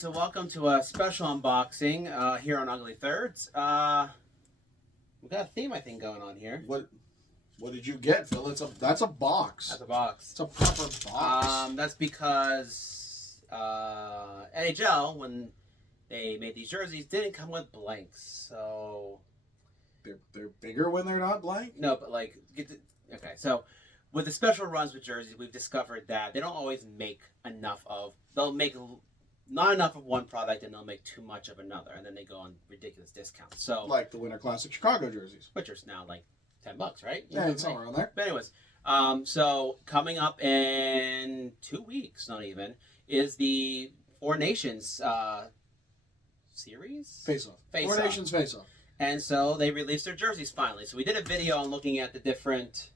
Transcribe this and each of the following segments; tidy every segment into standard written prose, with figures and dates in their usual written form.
So welcome to a special unboxing here on Ugly Thirds. We got a theme, I think, going on here. What did you get, Phil? That's a box. That's a box. It's a proper box. That's because NHL, when they made these jerseys, didn't come with blanks. So they're bigger when they're not blank. no, but like okay. So with the special runs with jerseys, we've discovered that they don't always make enough of. They'll make not enough of one product, and they'll make too much of another, and then they go on ridiculous discounts. So like the Winter Classic Chicago jerseys, which are now like $10, right? Yeah, it's somewhere around there. But anyways, so coming up in 2 weeks, not even, is the Four Nations series? Faceoff. Face-off. Four Nations Faceoff. And so they released their jerseys finally. So we did a video on looking at the different...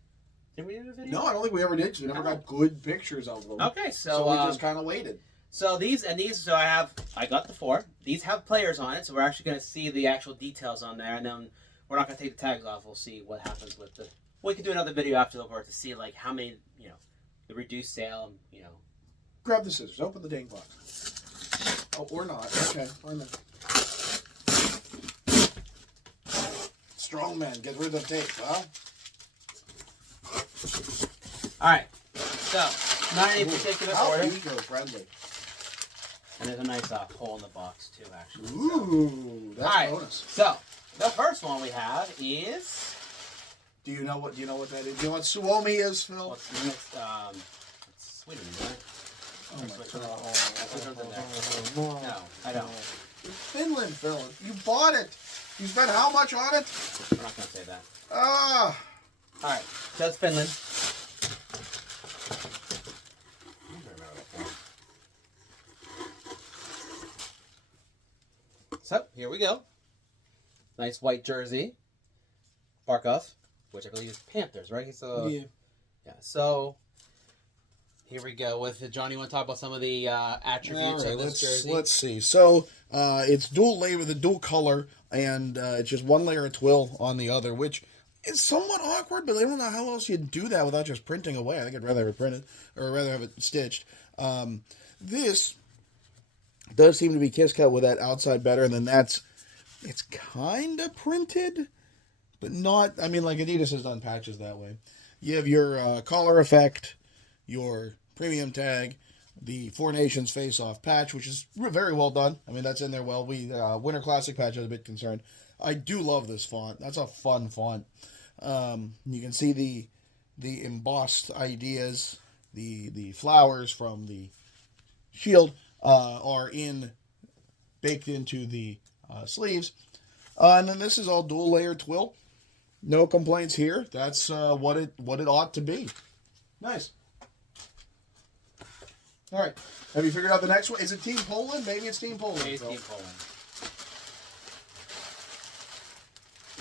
Did we do a video? No, I don't think we ever did. We never got good pictures of them. Okay, so we just kind of waited. So so I got the four. These have players on it, so we're actually going to see the actual details on there, and then we're not going to take the tags off. We'll see what happens with the... We could do another video after the board to see like how many, the reduced sale, Grab the scissors. Open the dang box. Oh, or not. Okay, fine then. Strong man, get rid of the tape, huh? All right. So, not any particular How order. eco-friendly. And there's a nice hole in the box too, actually. Ooh, that's all right. bonus. So, the first one we have is... Do you know what that is? Do you know what Suomi is, Phil? Well, it's Sweden, right? Oh my God. No, I don't. Finland, Phil. You bought it. You spent how much on it? We're not going to say that. Ah. All right. So that's Finland. So, here we go. Nice white jersey. Barkov, which I believe is Panthers, right? Yeah. Yeah, so here we go with Johnny. You want to talk about some of the attributes of this jersey? Let's see. So it's dual layer with a dual color, and it's just one layer of twill on the other, which is somewhat awkward, but I don't know how else you'd do that without just printing away. I think I'd rather have it printed, or rather have it stitched. This does seem to be kiss cut with that outside better, and then it's kind of printed, but not, I mean, like Adidas has done patches that way. You have your collar effect, your premium tag, the Four Nations Faceoff patch, which is very well done. I mean, that's in there well. Winter Classic patch, I was a bit concerned. I do love this font. That's a fun font. You can see the embossed ideas, the flowers from the shield are baked into the sleeves. And then this is all dual layer twill. No complaints here. That's what it ought to be. Nice. All right. Have you figured out the next one? Is it Team Poland? Maybe it's Team Poland. Maybe it's Team Poland.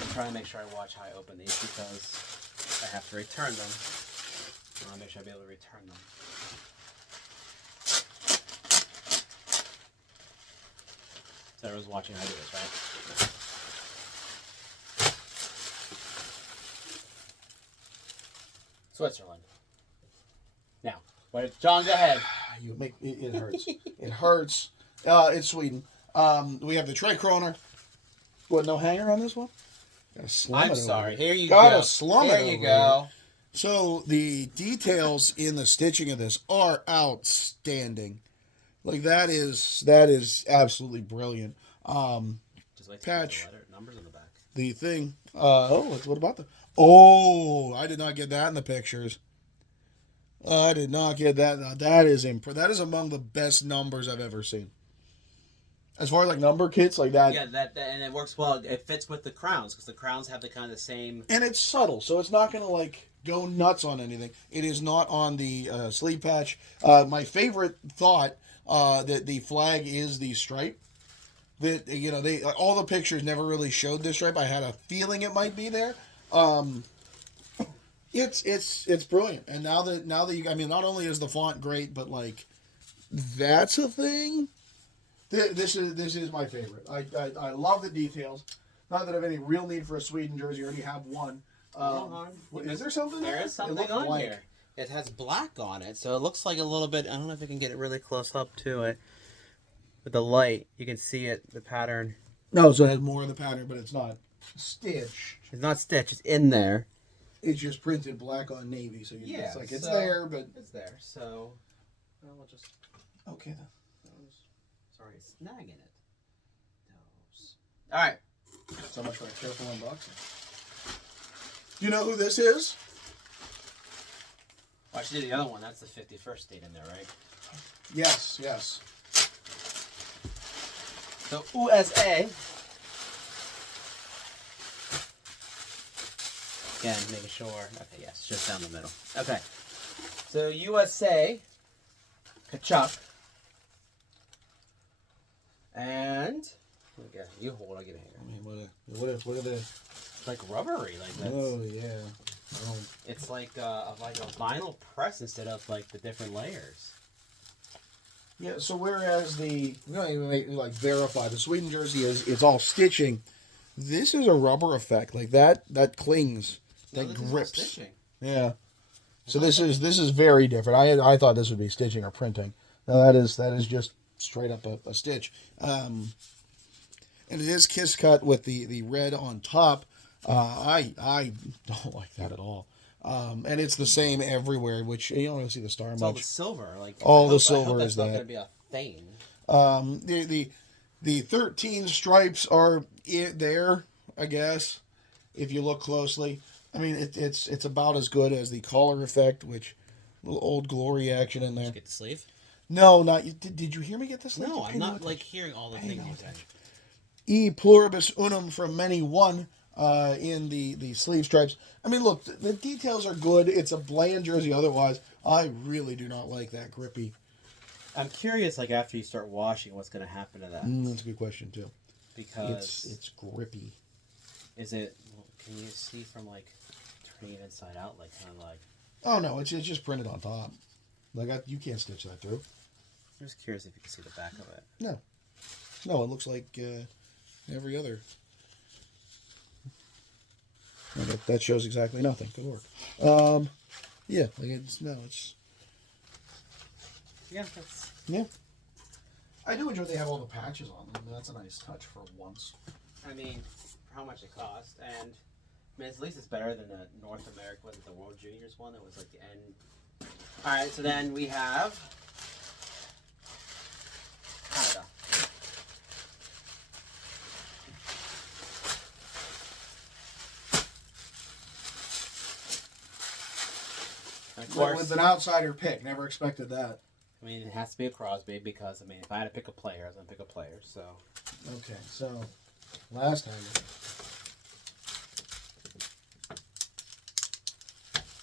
I'm trying to make sure I watch how I open these because I have to return them. I want to make sure I'll be able to return them. So everyone's watching how I do this, right? Switzerland. Now, John, go ahead. You make it hurts. It hurts. It's Sweden. We have the Trey Kroner. What? No hanger on this one? I'm sorry. Here you Gotta go. slum Here it you over go. here. So the details in the stitching of this are outstanding. Like that is absolutely brilliant. Just like patch. Numbers on the back. The thing. What about the? Oh, I did not get that in the pictures. I did not get that. That is among the best numbers I've ever seen. As far as like number kits like that. Yeah, that and it works well. It fits with the crowns because the crowns have the kind of same. And it's subtle, so it's not going to like go nuts on anything. It is not on the sleeve patch. My favorite thought that the flag is the stripe. That all the pictures never really showed this stripe. I had a feeling it might be there. It's brilliant. And now that you, I mean, not only is the font great, but like that's a thing. This is my favorite. I love the details. Not that I have any real need for a Sweden jersey. I already have one. Is there something there? There is something on here. It has black on it, so it looks like a little bit. I don't know if I can get it really close up to it. with the light, you can see it, the pattern. No, so it has more of the pattern, but it's not stitch. It's not stitched, it's in there. It's just printed black on navy, so Yeah, it's like it's so there, but it's there. So we'll just okay then. sorry, it's snagging it. All right. So much for a careful unboxing. Do you know who this is? Well, I should do the other one. That's the 51st state in there, right? Yes, yes. So USA. Again, making sure. Okay, yes, just down the middle. Okay. So USA, Kachuk, and okay, you hold. I'll get it here. I mean, look at this. It's like rubbery, like that. Oh yeah. Oh. It's like a vinyl press instead of like the different layers. Yeah. So whereas we don't even verify the Sweden jersey it's all stitching. This is a rubber effect, like that clings, No, that this is all grips. stitching. Yeah. So this is very different. I thought this would be stitching or printing. No, that is just straight up a stitch. And it is kiss cut with the red on top. I don't like that at all. And it's the same everywhere, which you don't really see the star It's much. all the silver, like All the I silver hope that's is not that. going to be a thing. The 13 stripes are there, I guess, if you look closely. I mean, it's about as good as the collar effect, which little Old Glory action in Did you there. get the sleeve? No, not you. Did you hear me get this? No, I'm not like hearing all the things you said. E pluribus unum from many one in the sleeve stripes. I mean, look, the details are good. It's a bland jersey. Otherwise, I really do not like that grippy. I'm curious, like after you start washing, what's going to happen to that? That's a good question too. Because It's grippy. is it? Can you see from like turning it inside out, like kind of like? Oh no, it's just printed on top. Like you can't stitch that through. I'm just curious if you can see the back of it. No, it looks like every other. No, that shows exactly nothing. Good work. Yeah, like it's. Yeah, that's. Yeah. I do enjoy they have all the patches on them. That's a nice touch for once. I mean, for how much it cost, and I mean, at least it's better than the North America, was it the World Juniors one that was like the end. All right, so then we have Canada. And of course, With an outsider pick, never expected that. I mean, it has to be a Crosby because, I mean, if I had to pick a player, I was going to pick a player, so. Okay, so last time.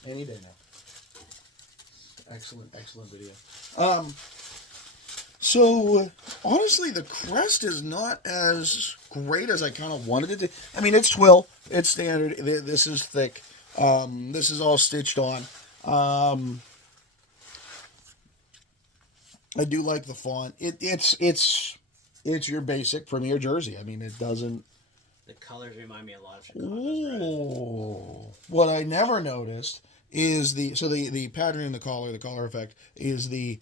Any day now. Excellent video. So honestly, the crest is not as great as I kind of wanted it to. I mean, it's twill. It's standard. This is thick. This is all stitched on. I do like the font. It's your basic Premier jersey. I mean, it doesn't. The colors remind me a lot of Chicago's red. What I never noticed is the pattern in the collar effect is the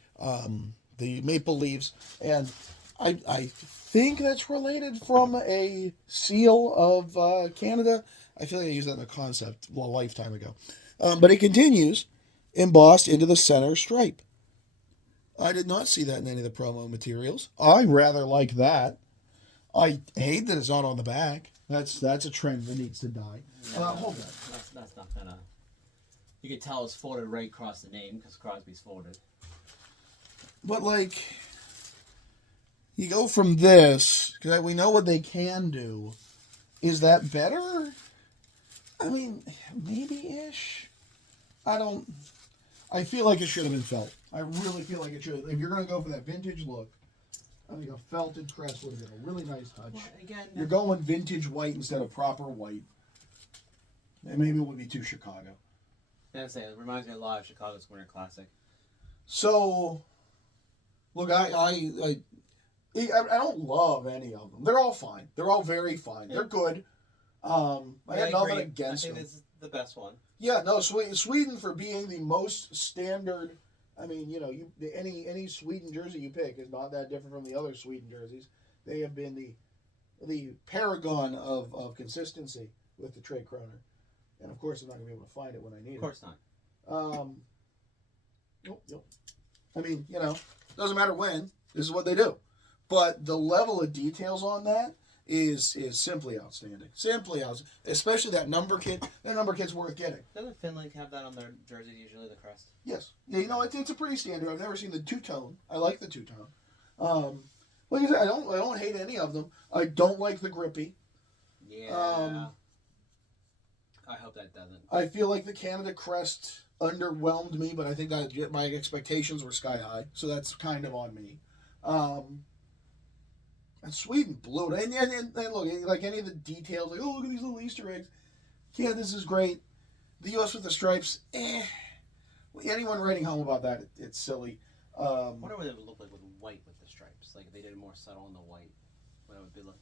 maple leaves, and I think that's related from a seal of Canada. I feel like I used that in a concept a lifetime ago, but it continues embossed into the center stripe. I did not see that in any of the promo materials. I rather like that. I hate that it's not on the back. That's a trend that needs to die. No, Hold on. That's not gonna. You can tell it's folded right across the name because Crosby's folded. But like, you go from this because we know what they can do. Is that better? I mean, maybe-ish. I feel like it should have been felt. I really feel like it should. If you're gonna go for that vintage look, I think a felted crest would have been a really nice touch. Well, again, You're going vintage white instead of proper white. And maybe it would be too Chicago. It reminds me a lot of Chicago's Winter Classic. So, look, I don't love any of them. They're all fine. They're all very fine. Yeah. They're good. I have nothing against them. I think this is the best one. Yeah, no, Sweden for being the most standard I mean, you know, any Sweden jersey you pick is not that different from the other Sweden jerseys. They have been the paragon of consistency with the Tre Kronor. And of course, I'm not going to be able to find it when I need it. Of course not. Nope. I mean, you know, doesn't matter when. This is what they do. But the level of details on that is simply outstanding. Simply outstanding. Especially that number kit. That number kit's worth getting. Doesn't Finland have that on their jerseys usually, the crest? Yes. Yeah, you know, it's a pretty standard. I've never seen the two-tone. I like the two-tone. Like I said, I don't hate any of them. I don't like the grippy. Yeah. I hope that doesn't. I feel like the Canada crest underwhelmed me, but I think that my expectations were sky high, so that's kind of on me. And Sweden blew it. And look, like any of the details, like, oh, look at these little Easter eggs. Yeah, this is great. The U.S. with the stripes, anyone writing home about that, it's silly. I wonder what it would look like with white with the stripes. Like if they did it more subtle on the white, what it would be like.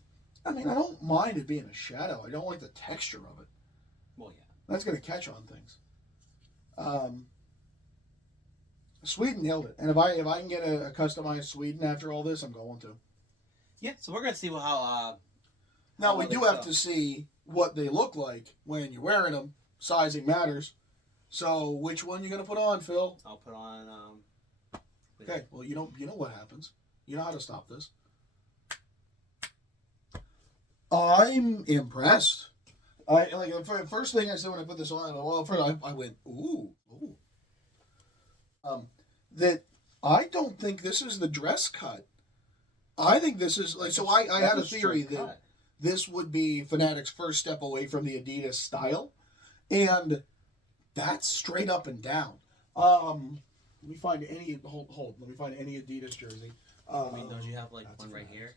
I mean, I don't mind it being a shadow. I don't like the texture of it. Well, yeah. That's going to catch on things. Sweden nailed it. And if I can get a customized Sweden after all this, I'm going to. Yeah, so we're going to see how... now, we do have to see what they look like when you're wearing them. Sizing matters. So, which one you going to put on, Phil? I'll put on... Okay, well, you know what happens. You know how to stop this. I'm impressed. The first thing I said when I put this on, well, first I went, ooh. That I don't think this is the dress cut. I think this is like, so I had a theory that this would be Fanatics' first step away from the Adidas style, and that's straight up and down. Let me find any Let me find any Adidas jersey. I mean, don't you have like one right here?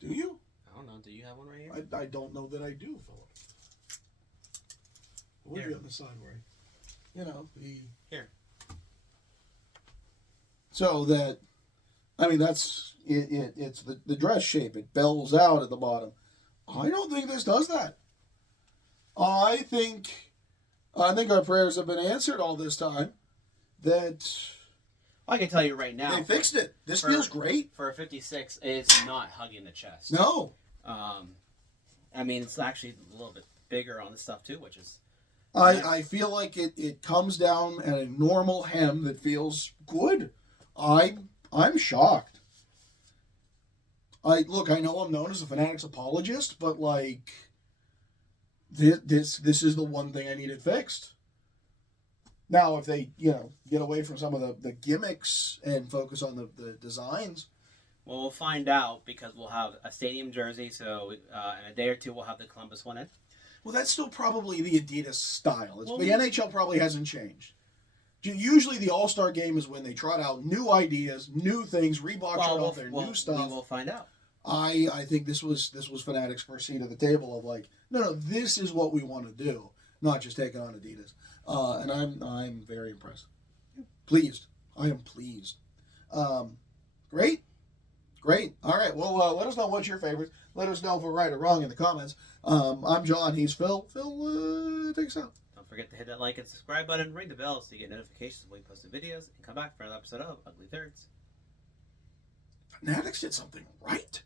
Do you? I don't know. Do you have one right here? I don't know that I do, Philip. It would be on the side where, you know, the here. So that, I mean, that's it. It's the dress shape. It bells out at the bottom. I don't think this does that. I think our prayers have been answered all this time. That I can tell you right now, they fixed it. This feels great. For a 56, it's not hugging the chest. No. I mean, it's actually a little bit bigger on the stuff too, which is... I feel like it comes down at a normal hem that feels good. I'm shocked. I know I'm known as a Fanatics apologist, but like this is the one thing I needed fixed. Now, if they, get away from some of the gimmicks and focus on the designs. Well, we'll find out because we'll have a stadium jersey, so in a day or two we'll have the Columbus one in. Well, that's still probably the Adidas style. The NHL probably hasn't changed. Usually the All-Star game is when they trot out new ideas, new things, Reebok trot out their new stuff. We will find out. I think this was Fanatics' first seat at the table of like, no, this is what we want to do, not just taking on Adidas. And I'm very impressed. Pleased. I am pleased. Great. All right. Well, let us know what's your favorite. Let us know if we're right or wrong in the comments. I'm John. He's Phil. Phil, take us out. Don't forget to hit that like and subscribe button, ring the bell so you get notifications when we post the videos, and come back for another episode of Ugly Thirds. Fanatics did something right.